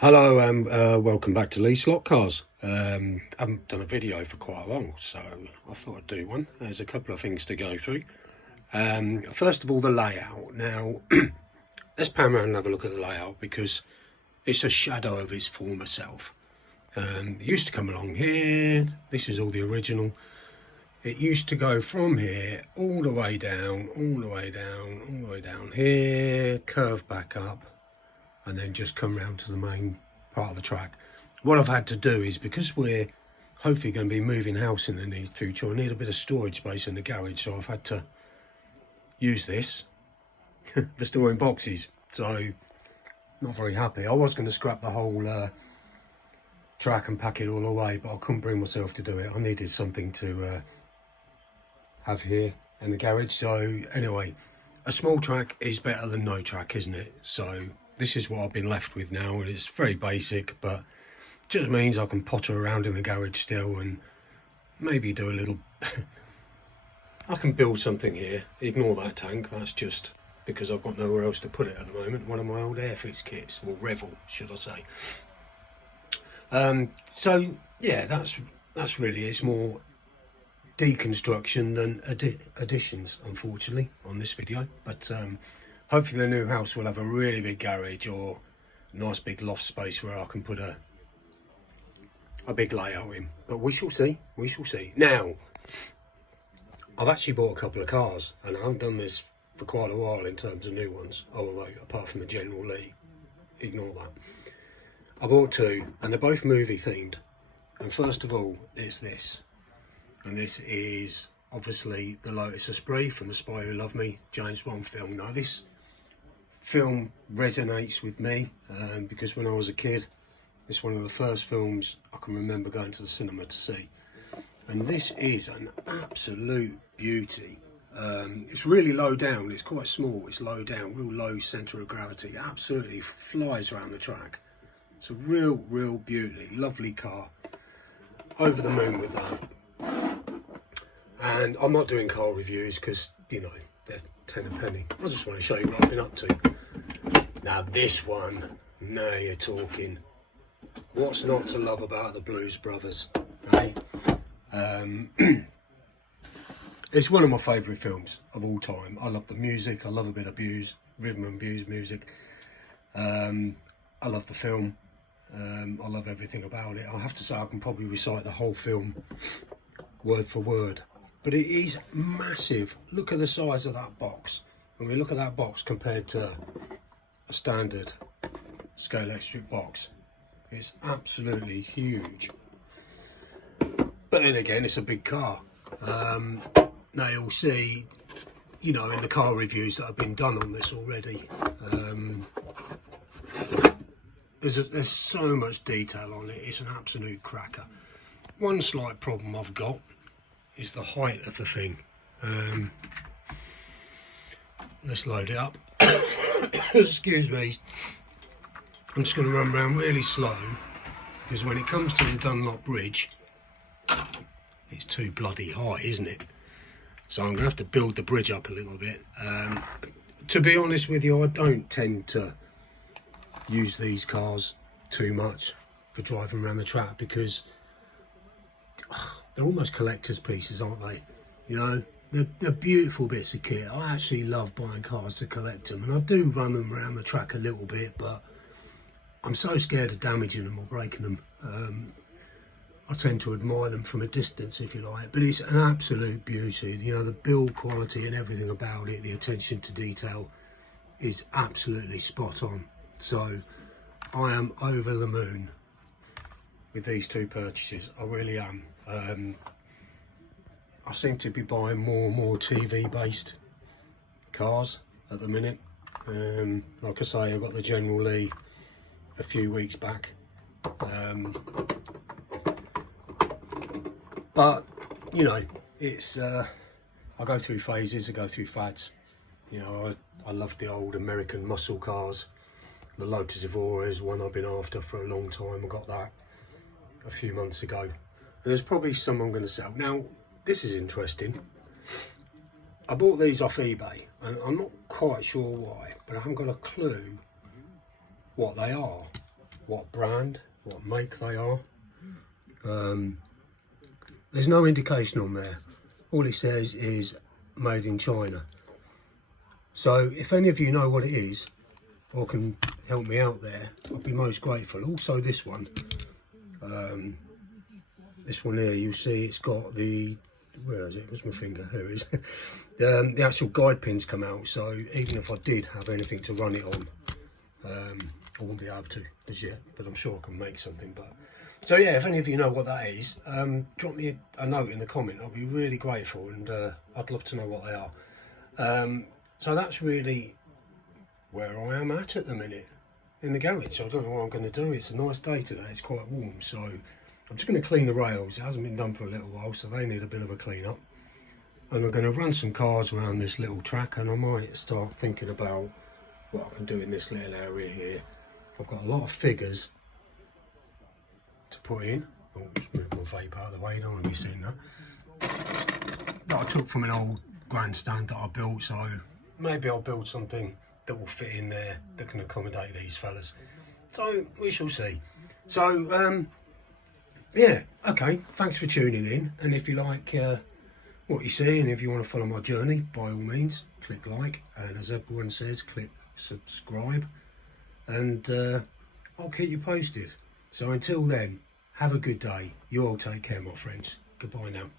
Hello and welcome back to Lee's Slot Cars. I haven't done a video for quite a while, so I thought I'd do one. There's a couple of things to go through. First of all, the layout. Now, let's pan around and have a look at the layout because it's a shadow of its former self. It used to come along here. This is all the original. It used to go from here all the way down, all the way down, all the way down here, curve back up, and then just come round to the main part of the track. What I've had to do is, because we're hopefully going to be moving house in the near future, I need a bit of storage space in the garage, so I've had to use this for storing boxes. So, not very happy. I was going to scrap the whole track and pack it all away, but I couldn't bring myself to do it. I needed something to have here in the garage. So anyway, a small track is better than no track, isn't it? So this is what I've been left with now, and it's very basic, but just means I can potter around in the garage still and maybe do a little I can build something here. Ignore that tank, that's just because I've got nowhere else to put it at the moment. One of my old Airfix kits, or Revel should I say. So yeah, that's really, it's more deconstruction than additions, unfortunately, on this video. But hopefully the new house will have a really big garage or a nice big loft space where I can put a big layout in. But we shall see, we shall see. Now, I've actually bought a couple of cars, and I haven't done this for quite a while in terms of new ones, although apart from the General Lee, ignore that. I bought two, and they're both movie themed. And first of all, it's this. And this is obviously the Lotus Esprit from The Spy Who Loved Me, James Bond film. Now this film resonates with me because when I was a kid, it's one of the first films I can remember going to the cinema to see. And this is an absolute beauty. It's really low down, it's quite small, it's low down, real low centre of gravity. It absolutely flies around the track. It's a real beauty, lovely car. Over the moon with that. And I'm not doing car reviews because, you know, they're 10 a penny. I just want to show you what I've been up to. Now this one, now you're talking. What's not to love about the Blues Brothers, eh? It's one of my favourite films of all time. I love the music, I love a bit of blues, rhythm and blues music. I love the film. I love everything about it. I have to say I can probably recite the whole film word for word, but it is massive. Look at the size of that box. When we look at that box compared to a standard Scalextric box, it's absolutely huge. But then again, it's a big car. Now you'll see, you know, in the car reviews that have been done on this already, there's so much detail on it. It's an absolute cracker. One slight problem I've got is the height of the thing. Let's load it up. Excuse me. I'm just going to run around really slow because when it comes to the Dunlop Bridge, it's too bloody high, isn't it? So I'm going to have to build the bridge up a little bit. To be honest with you, I don't tend to use these cars too much for driving around the track because they're almost collector's pieces, aren't they? You know, they're beautiful bits of kit. I actually love buying cars to collect them, and I do run them around the track a little bit, but I'm so scared of damaging them or breaking them. I tend to admire them from a distance, if you like, but it's an absolute beauty. You know, the build quality and everything about it, the attention to detail is absolutely spot on. So I am over the moon with these two purchases. I really am. I seem to be buying more and more TV based cars at the minute. Like I say, I got the General Lee a few weeks back. But you know, it's I go through phases, I go through fads. You know, I love the old American muscle cars. The Lotus Esprit is one I've been after for a long time. I got that a few months ago. And there's probably some I'm going to sell. Now, this is interesting. I bought these off eBay, and I'm not quite sure why, but I haven't got a clue what they are. what brand, what make they are. There's no indication on there. All it says is made in China. So if any of you know what it is or can help me out there, I'd be most grateful. Also this one here, you'll see it's got the, where is it, where's my finger, here it is. The actual guide pins come out, so even if I did have anything to run it on, I won't be able to as yet, but I'm sure I can make something. But so yeah, if any of you know what that is, drop me a note in the comment. I'll be really grateful, and I'd love to know what they are. So that's really where I am at the minute in the garage. So I don't know what I'm going to do. It's a nice day today, it's quite warm, so I'm just going to clean the rails. It hasn't been done for a little while, so they need a bit of a clean up. And I'm going to run some cars around this little track, and I might start thinking about what I can do in this little area here. I've got a lot of figures to put in. Oh, just move my vape out of the way, you don't want to be seeing that I took from an old grandstand that I built, so maybe I'll build something that will fit in there that can accommodate these fellas. So we shall see. So yeah, okay, thanks for tuning in, and if you like what you see, and if you want to follow my journey, by all means click like, and as everyone says, click subscribe, and I'll keep you posted. So until then, have a good day. You all take care, my friends. Goodbye now.